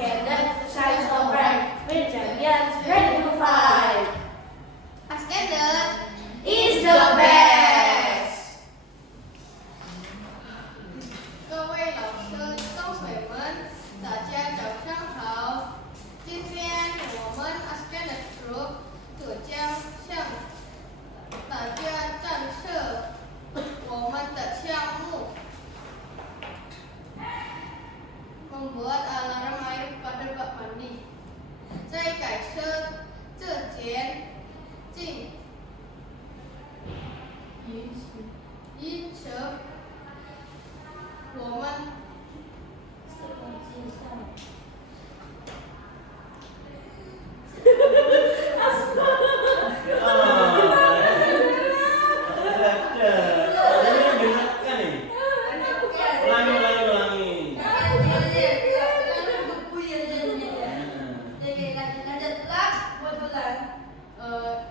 Ascendant shines so bright, with champions ready to fight. Ascendant Is the best. 各位老师、同学们，大家早上好。今天我们 Ascendant Group 主将向大家展示我们的项目，membuat alarm air pada bak mandi. 在改车之前，进因此我们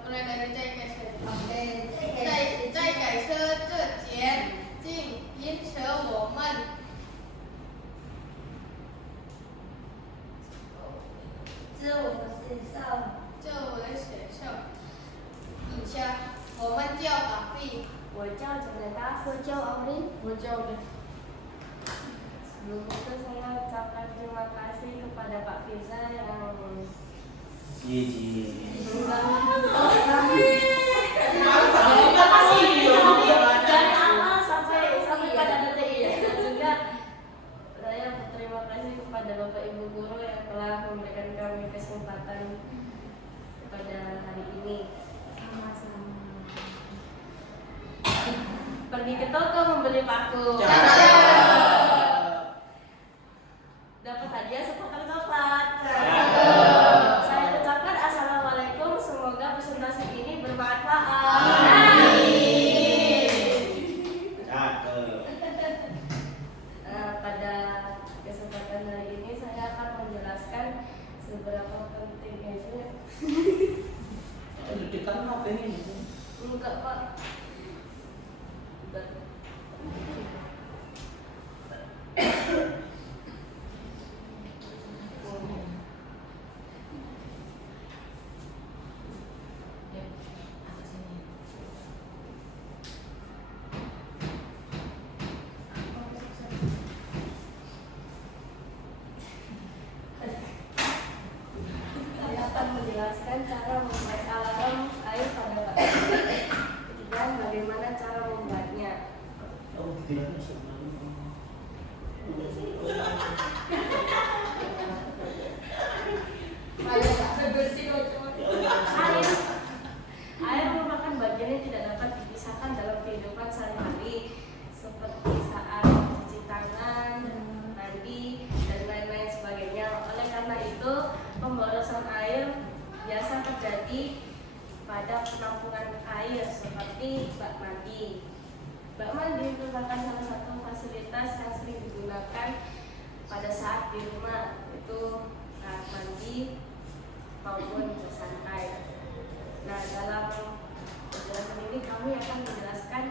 mulai dari在改车之前，因此我们这位写上以下，我们叫卡菲，我叫Janeta,我叫Aurin,我叫Sebelum itu saya ucapkan terima kasih kepada Pak Firza yang dari awal sampai pada detik ini, dan juga saya berterima kasih kepada Bapak Ibu Guru yang telah memberikan kami kesempatan pada hari ini. Sama-sama. Pergi ke toko membeli parfum. Dapat hadiah sepotong coklat. Saya ucapkan assalamualaikum, semoga presentasi ini bermanfaat. Pada kesempatan hari ini saya akan menjelaskan seberapa pentingnya itu. Enggak, Pak. Saya akan menjelaskan cara membuat alarm air pada bak mandi dan bagaimana cara membuatnya. Air merupakan bagian yang tidak dapat dipisahkan dalam kehidupan sehari-hari, seperti saat cuci tangan, mandi, dan lain-lain sebagainya. Oleh karena itu, pemborosan air biasa terjadi pada penampungan air seperti bak mandi. Bak mandi merupakan salah satu fasilitas yang sering digunakan pada saat di rumah, yaitu saat mandi maupun bersantai. Nah, dalam penjelasan ini kami akan menjelaskan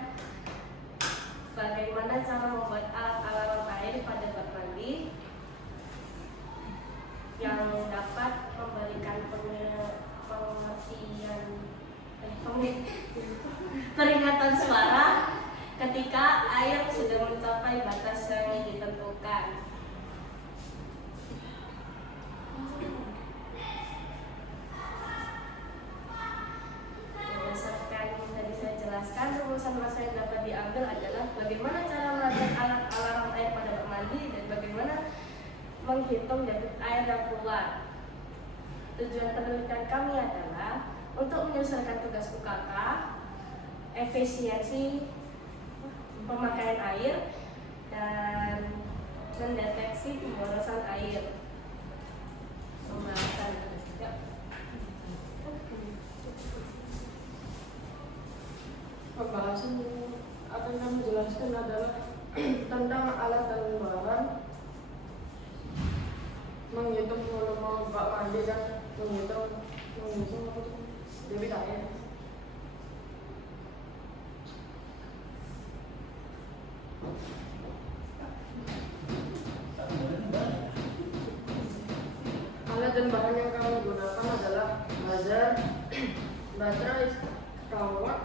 bagaimana cara membuat alarm air pada bak mandi yang dapat memberikan peringatan suara ketika air sudah mencapai batas yang ditentukan. Berdasarkan yang tadi saya jelaskan, rumusan masa yang dapat diambil adalah bagaimana cara melakukan alarm air pada bak mandi dan bagaimana menghitung debit air yang keluar. Tujuan penelitian kami adalah untuk menyelesaikan tugas UKK, efisiensi pemakaian air, dan mendeteksi pemborosan air. Pembahasan. Pembahasan yang akan kami jelaskan adalah tentang alat dan barang, menghitung volume bak mandi dan menghitung debit air. alat dan bahan yang kami gunakan adalah buzzer, baterai, kawat,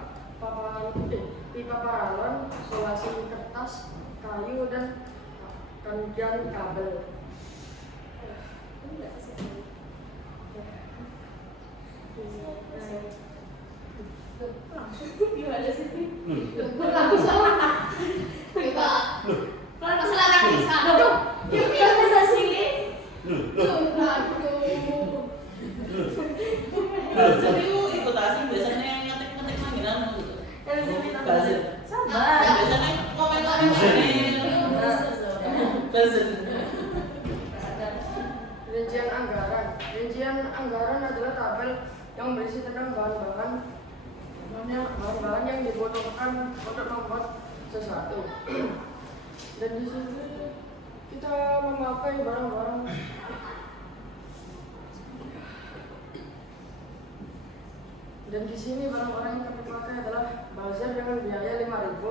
pipa paralon, solasi kertas, kayu, dan kabel. Enggak sih. Gimana sih? Langsung. Coba. Masalah kan bisa. Aduh, yang bisa sini. Jadi ikut asing biasanya yang ngetik-ngetik panggilan gitu. Yang bisa kita Buzzer. sabar. Biasanya komen-komen buzzer. Rincian anggaran. Rincian anggaran adalah tabel yang berisi tentang bahan-bahan yang dibutuhkan untuk membuat sesuatu. Dan di sini kita memakai barang-barang. Dan di sini barang-barang yang kami pakai adalah buzzer dengan biaya 5.000,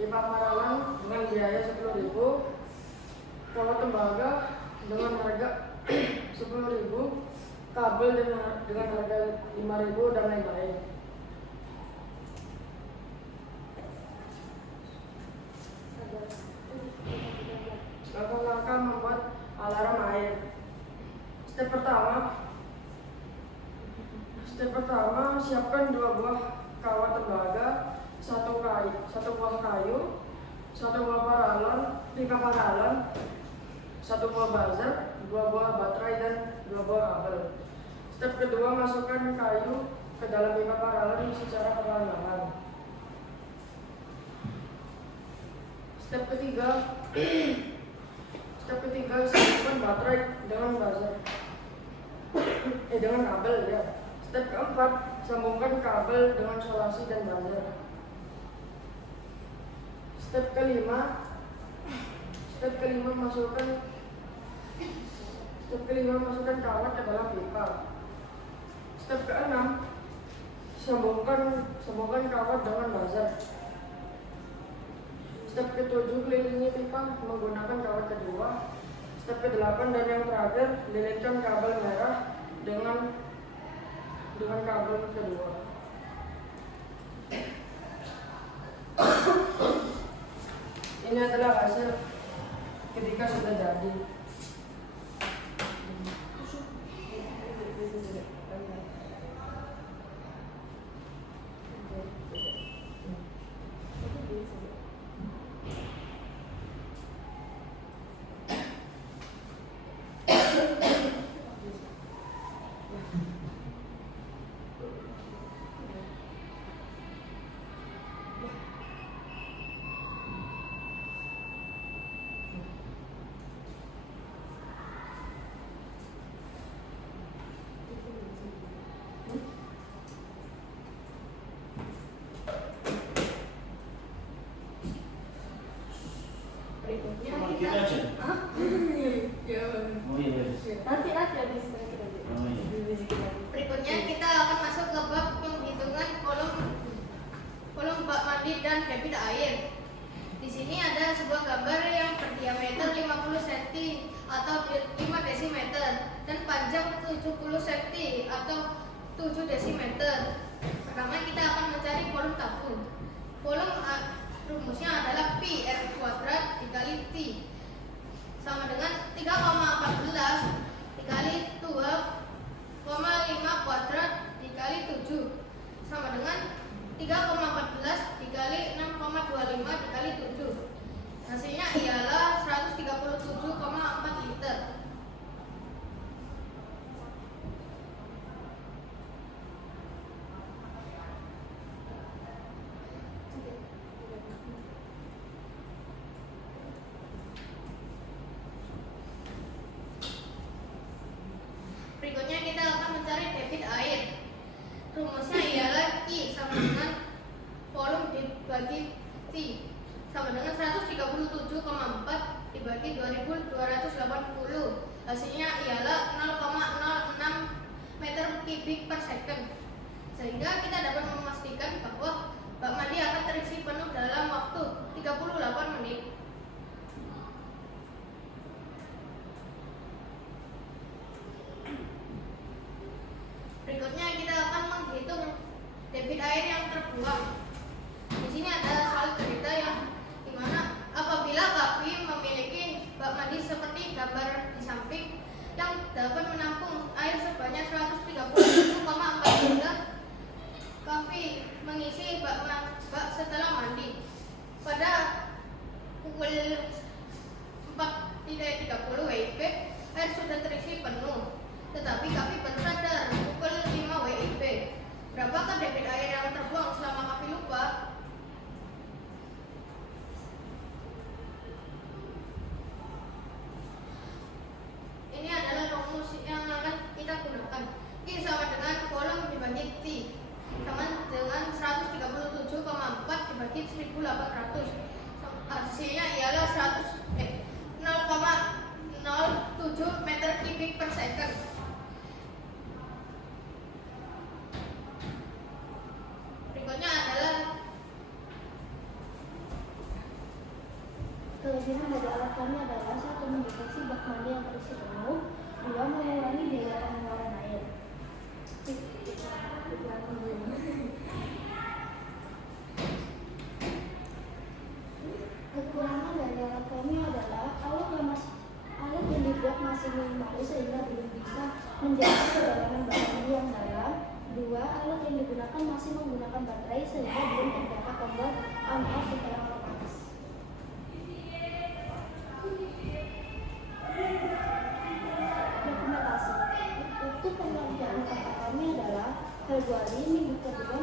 pipa paralon dengan biaya 10.000, kawat tembaga dengan harga 10.000, kabel dengan harga 5.000, dan lain-lain. Langkah-langkah membuat alarm air. Step pertama, siapkan 2 buah kawat tembaga, 1 buah kayu, 1 buah pipa paralon, 1 buah buzzer, 2 buah baterai, dan 2 buah kabel. Step kedua, masukkan kayu ke dalam pipa paralon secara perlahan-lahan. Step ketiga, sambungkan baterai dengan buzzer. Dengan kabel ya. Step keempat, sambungkan kabel dengan solasi dan buzzer. Step kelima, masukkan kawat ke dalam pipa. Step keenam, sambungkan kawat dengan buzzer. Step ketujuh, kelilingi pipa menggunakan kawat kedua. Step ke-8 dan yang terakhir, lilitkan kabel merah dengan kabel kedua. Ini adalah hasil ketika sudah jadi. Berikutnya Gitu aja. nanti habis kita Berikutnya kita akan masuk ke bab penghitungan kolom bak mandi dan debit air. Di sini ada sebuah gambar yang berdiameter 50 cm atau 5 desimeter dan panjang 70 cm atau 7 desimeter. Pertama kita akan mencari volume tabung. Volume rumusnya adalah pi r kuadrat dikali t sama dengan 3,14 dikali 2,5 kuadrat dikali 7 sama dengan 3,14 dikali 6,25 dikali 7. Hasilnya ialah 137,4 liter. Berikutnya kita akan mencari debit air. Rumusnya ialah I sama dengan volume dibagi T sama dengan 137,4 dibagi 2280. Hasilnya ialah 0,06 meter kubik per second. Sehingga kita dapat memastikan bahwa bak mandi akan terisi penuh dalam waktu 38 menit. Kelebihan dari alat kami adalah satu, mendeteksi bak mandi yang terisi penuh, dua, mengurangi biaya pengeluaran air. Kekurangan dari alat kami adalah alat yang dibuat masih minimalis sehingga belum bisa menjaga kedalaman bak mandi yang dalam. Dua, alat yang digunakan masih menggunakan baterai sehingga belum terdapat tombol on off setelah otomatis. Dokumentasi. Untuk pengerjaan kakak kami adalah Februari, minggu kedua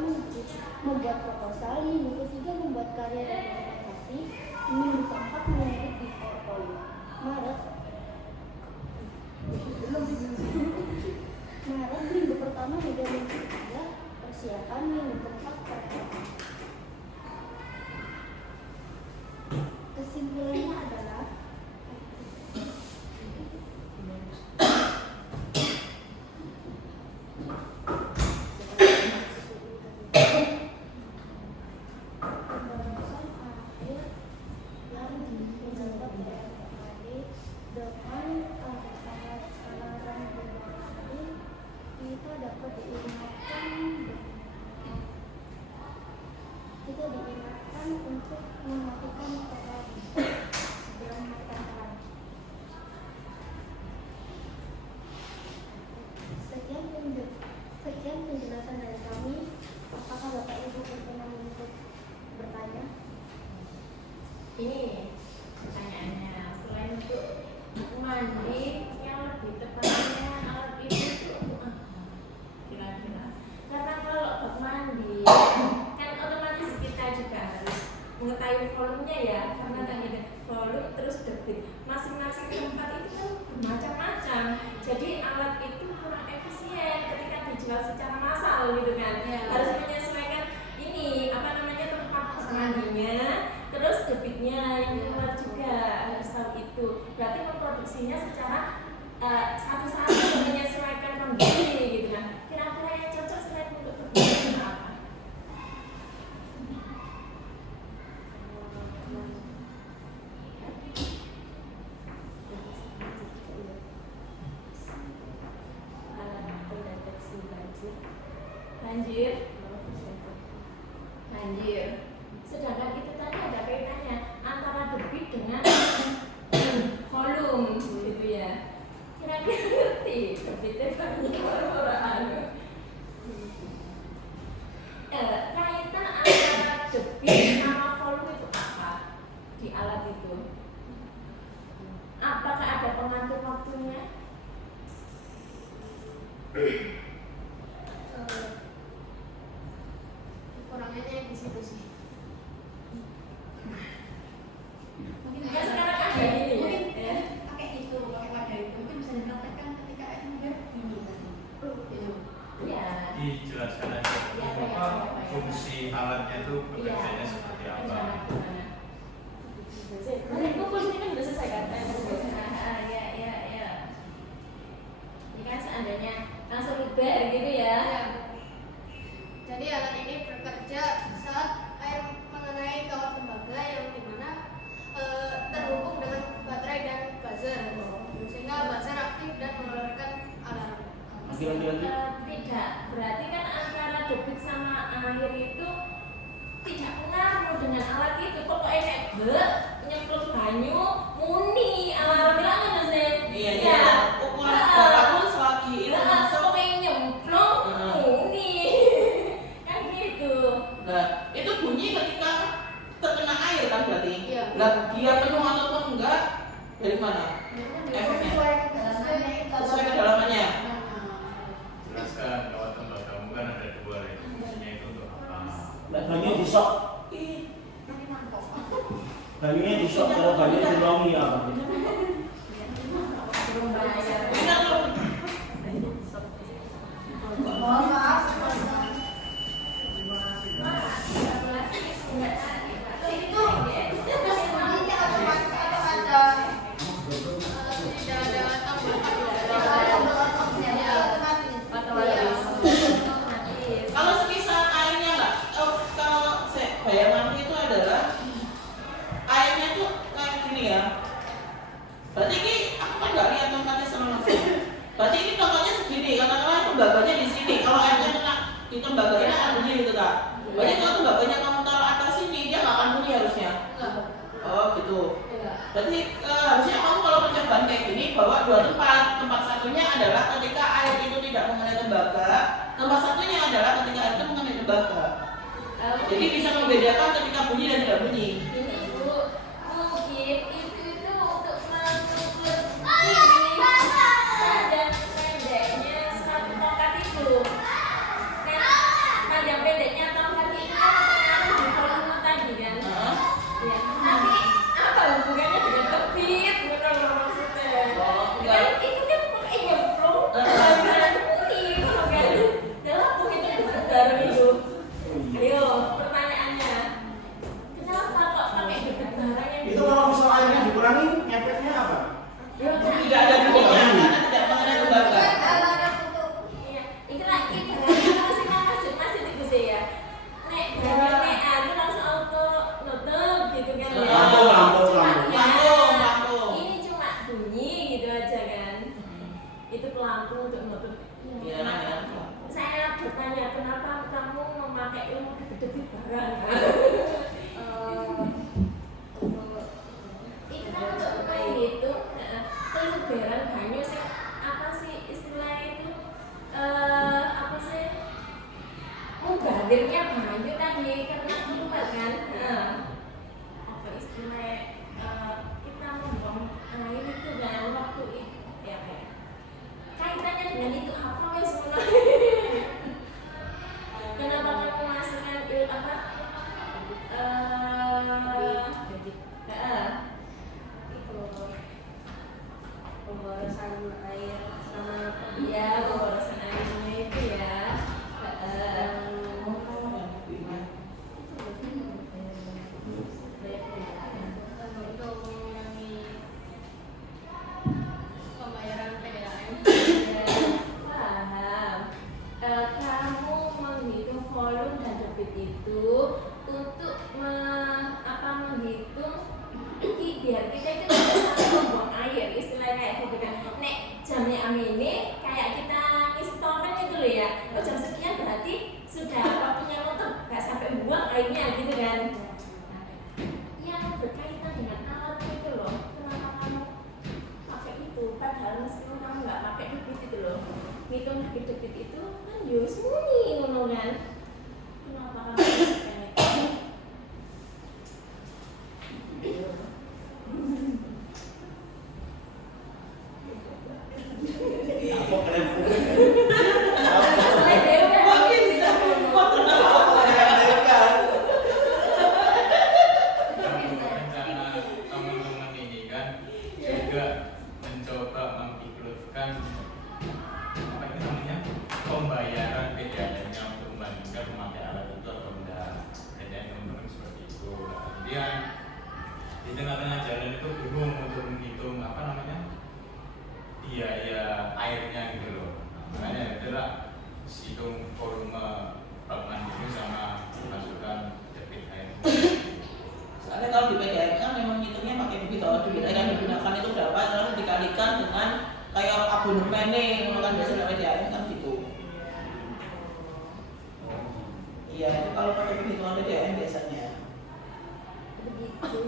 membuat proposal, minggu ketiga membuat karya dan dokumentasi, minggu keempat mengedit di portfolio. Maret, minggu pertama hingga minggu ketiga persiapan, minggu keempat persiapan. Kesimpulannya adalah pembahasan akhir yang didapat dari KKD dengan alat-alat berbagai kita dapat diingatkan untuk mematikan perang segera mematikan perang. Sekian penjelasan dari kami. Apakah Bapak Ibu berkenan untuk bertanya? Ini pertanyaannya, selain untuk mandi yang lebih tepatnya alat itu untuk apa kira-kira? Karena kalau bak mandi kan otomatis kita juga harus mengetahui volumenya ya, karena tadi ada volume terus debit. Masing-masing tempat itu kan bermacam-macam. Jadi alat itu kurang efisien ketika dijual secara massal gitu kan. Harus menyesuaikan ini tempat mandinya, terus debitnya yang keluar juga harus tahu itu. Berarti memproduksinya secara satu-satu menyesuaikan kondisi gitu kan. Kira-kira yang cocok selain untuk kebutuhan apa? Alat pendeteksi Banjir. Sedangkan itu tadi ada kaitannya antara debit dengan volume gitu ya. Kira-kira ngerti debitnya banyak orang kaitan antara debit sama volume itu apa di alat itu? Apakah ada pengatur waktunya? Kekurangannya di situ sih. Kan sekarang ada ini ya. Pakai itu, pakai wadah itu mungkin bisa dipraktekkan ketika air ini tadi. Ya. Dijelaskan aja fungsi alatnya itu bekerjanya seperti apa. Itu fungsinya kan udah selesai kan? Ya. Ini kan seandainya langsung luber gitu ya. Jadi alat ini bekerja saat air mengenai kawat tembaga yang dimana terhubung dengan baterai dan buzzer, sehingga buzzer aktif dan mengeluarkan alarm. Tidak, berarti kan antara debit sama air itu tidak pengaruh dengan alat itu. Pokoknya kayak nyemplung banyu muni alarm bilang kan sih. Iya. Ukuran berapapun selagi itu masuk. Pokoknya nyemplung muni kan gitu. Nah, itu bunyi ketika terkena air kan berarti. Iya. Lah, dia penuh ataupun enggak dari mana? Efeknya sesuai kedalamannya. Jelaskan kawat tembagamu kan ada dua, fungsinya itu untuk apa? Banyu disok. Banyunya disok, kalau banyu dilongi apa? Belum bayar. Ini kan Berarti ini contohnya segini, katakanlah tembaganya di sini. Kalau airnya kena di tembaganya akan bunyi gitu kak. Berarti kalau tembaganya kamu taruh atas sini, dia nggak akan bunyi harusnya. Oh gitu. Berarti harusnya kamu kalau percobaan kayak gini bawa dua tempat. Tempat satunya adalah ketika air itu tidak mengenai tembaga. Tempat satunya adalah ketika air itu mengenai tembaga. Jadi bisa membedakan ketika bunyi dan tidak bunyi. Ini Bu, mungkin itu untuk mengukur panjang pendeknya suatu tongkat itu. Kan panjang pendeknya tongkat itu kan pengaruh di volume tadi kan. Ya, tapi apa hubungannya dengan tebit? Benar maksudnya. Kan itu kan pakai nyemplung, bukan bunyi, kalau kan. Dalam itu bareng itu. Ayo, pertanyaannya. Kenapa kok pakai dekat barang yang Itu kalau misal airnya dikurangi, efeknya apa? Tidak ada bunyinya karena tidak mengenai tembaga. Iya, itu lagi barangnya masih masih tiga sih ya. Nek barangnya anu langsung auto nutup gitu kan ya. Lampu. Ini cuma bunyi gitu aja kan. Itu pelampu untuk nutup. Iya, namanya. Saya bertanya kenapa kamu memakai ilmu debit barang? Itu kan untuk menghitung keluberan banyu sih, apa sih istilah itu, apa sih, mubadirnya banyu tadi karena keluar kan. Apa istilah, kita membuang air itu kan waktu itu ya, kaitannya dengan itu apa guys sebenarnya? Kenapa kamu masukkan apa? Itu pemborosan air sama Iya, pemborosan airnya itu ya. Untuk mengurangi pembayaran PDAM. Paham. Kamu menghitung volume dan debit itu untuk menghitung biar kita itu tidak sampai membuang air, istilahnya kayak gitu kan. Nek jamnya ini kayak kita ngisi tomen itu loh ya. Oh jam sekian berarti sudah waktunya nutup, nggak sampai buang airnya gitu kan. Yang berkaitan dengan alat itu loh. Kenapa kamu pakai itu? Padahal meskipun kamu nggak pakai debit itu loh. Ngitung debit itu kan yo sembunyi ngono kan. Kenapa kamu melakukan itu? Apa kalian Saya dewe Makin tidak Rencana teman-teman ini kan juga mencoba mengikrutkan apa itu namanya pembayaran PDAM-nya untuk membandingkan memakai alat itu atau enggak. PDAM teman-teman seperti itu. Kemudian di tengah-tengah jalan itu bingung untuk menghitung apa namanya biaya airnya gitu loh. Makanya itulah hitung volume bak mandi itu sama masukkan debit air. Soalnya kalau di PDAM kan memang hitungnya pakai debit. Kalau debit air yang digunakan itu berapa, lalu dikalikan dengan kayak abonemen nih, menggunakan biasanya PDAM kan gitu. Iya, itu kalau pakai perhitungan PDAM biasanya. begitu.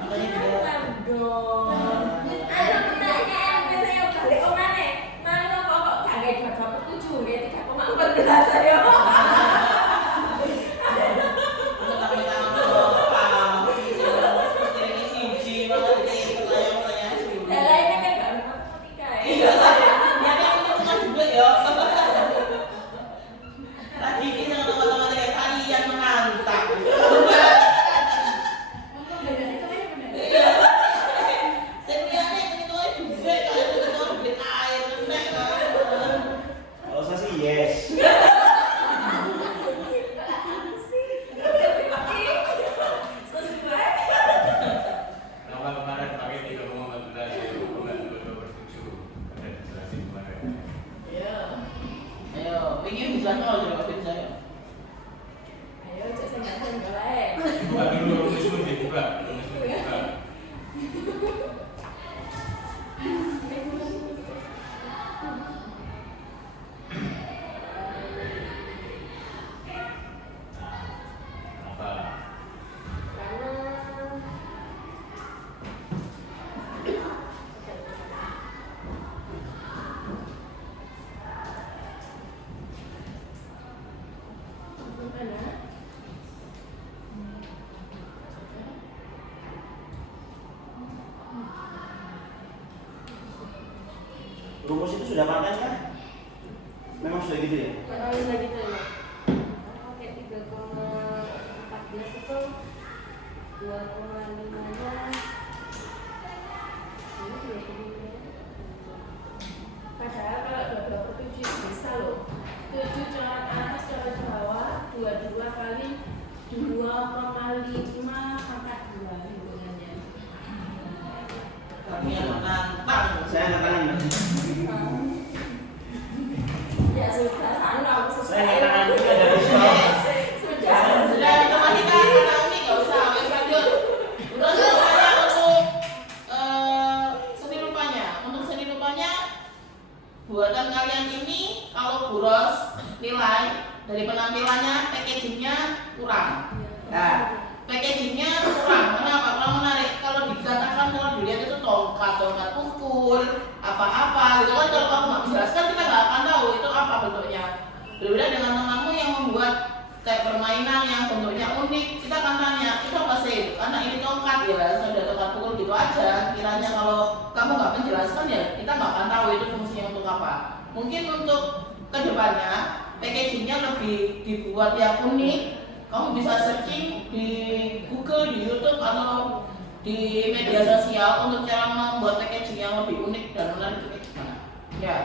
Makanya dia Ayo pertanyaan saya balik omane. Mana kok gak ada 27 ya 3,14 ayo. Lainnya kan gak ada matematika ya. Lagi ini sama teman-teman kayak kalian menantang. Kalau saya sih yes. Kenapa kemarin pakai 3,14 itu bukan 2/7 ada dijelasin kemarin. Ayo, pengen bisa nol jawabin saya. Ayo cek saya nggak boleh. Buka dulu rumusmu dibuka. sudah paten kan? Memang sudah gitu ya? Kalau bisa gitu ya. Oke, 3,14 itu 2,5-nya ini 25. Padahal kalau 27 bisa loh. 7 coret atas coret bawah 22 kali 2,5 pangkat 2 hitungannya. Kami yang menantang. Saya nggak tahan. Ya sudah, sana aku Saya selesai. nggak tahan juga dari sekolah. Sudah ditematika karena Umi nggak usah, wes lanjut. Terus saya untuk seni rupanya. Untuk seni rupanya buatan kalian ini kalau boros nilai dari penampilannya, packagingnya kurang. Nah, packagingnya kurang. Kenapa? Kalau menarik, kalau dikatakan kalau dilihat itu tongkat ukur, apa-apa gitu kan, kalau kamu nggak menjelaskan kita nggak akan tahu itu apa bentuknya. Berbeda dengan temanmu yang membuat kayak permainan yang bentuknya unik, kita akan tanya, itu apa sih? Karena ini tongkat ya, sudah tongkat pukul gitu aja. Kiranya kalau kamu nggak menjelaskan ya, kita nggak akan tahu itu fungsinya untuk apa. Mungkin untuk kedepannya packagingnya lebih dibuat yang unik. Kamu bisa searching di Google, di YouTube atau di media sosial untuk cara membuat packaging yang lebih unik dan menarik itu kayak gimana. Ya,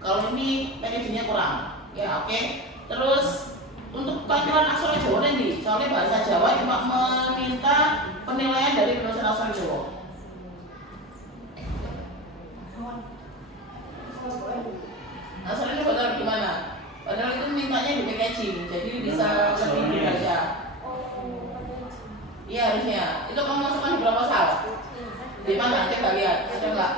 kalau ini packagingnya kurang. Ya, oke. Terus untuk tampilan aksara Jawa nanti, soalnya bahasa Jawa cuma meminta penilaian dari penulisan aksara Jawa. Aksara ini bakal gimana? Padahal itu mintanya di packaging, jadi bisa lebih dibaca. Iya harusnya. Itu kamu masukkan di proposal. Di mana? Coba lihat. Ada nggak?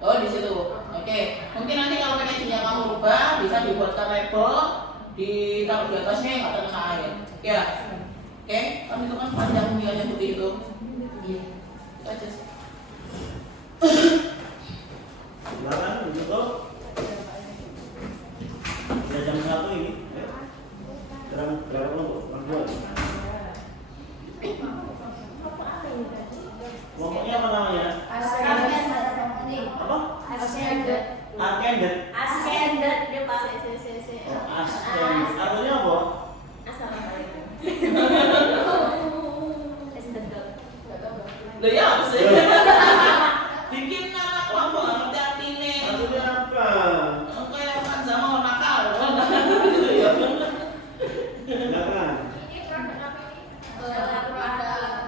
Oh di situ. Oke. Mungkin nanti kalau packagingnya kamu rubah, bisa dibuatkan label, ditaruh di atasnya yang nggak terkena air. Ya. Oke. Kamu itu kan panjang nilainya putih itu. Iya. Itu aja sih. Silakan untuk sudah jam 1 ini. Berapa kelompok? Berdua. Kelompoknya apa namanya? Apa? Ascended. Attended. Ascended dia Pak. Oh, attended. Artinya apa? Assalamualaikum. Ascended. Loh ya apa sih? Bikin nama kelompok nggak ngerti artinya. Artinya apa? Kayak kan sama orang nakal. Gitu ya. Silakan.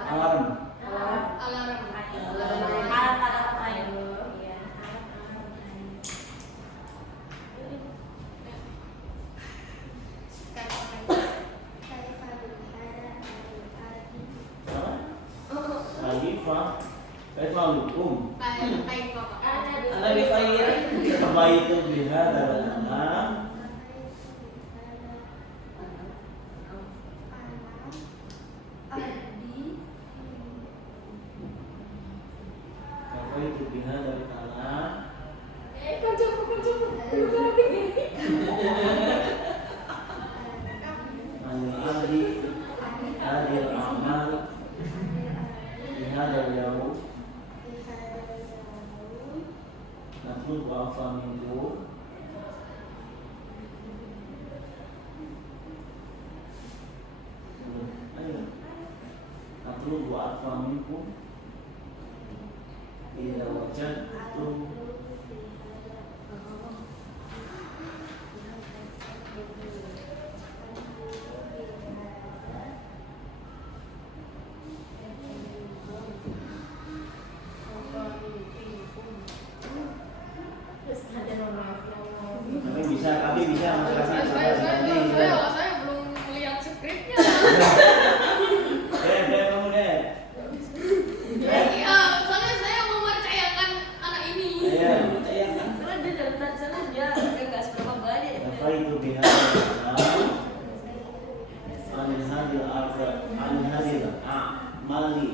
Alarm. Alarm. Alat-alat lain. Iya. Kaifa hukum? Anda bikhair. Apa itu bihadzal alam? Kaifa itu bihadzal alam? Al-Adi Adil Amal Bihadzal Yaum Natul wa'afa minkum Natul wa'afa minkum Ila wajadtum Tapi bisa menjelaskan sampai nanti. Saya belum melihat skripnya. Kamu deh. Iya, soalnya saya mempercayakan anak ini. Iya. Karena dia dari sana dia nggak seberapa banyak. Apa itu bihadzal Al-Hadil A'mali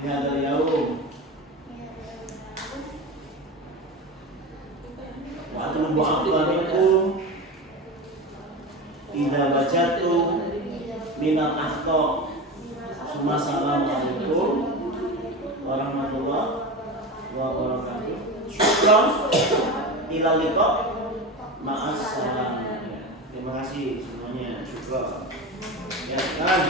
Bihadzal Yaum Wa'atul wa'afa minkum Idza wajadtum minal akhta. Assalamualaikum warahmatullahi wabarakatuh. Syukron. Ila liqa. Ma'assalam. Ya, terima kasih semuanya. Syukron. Ya kan.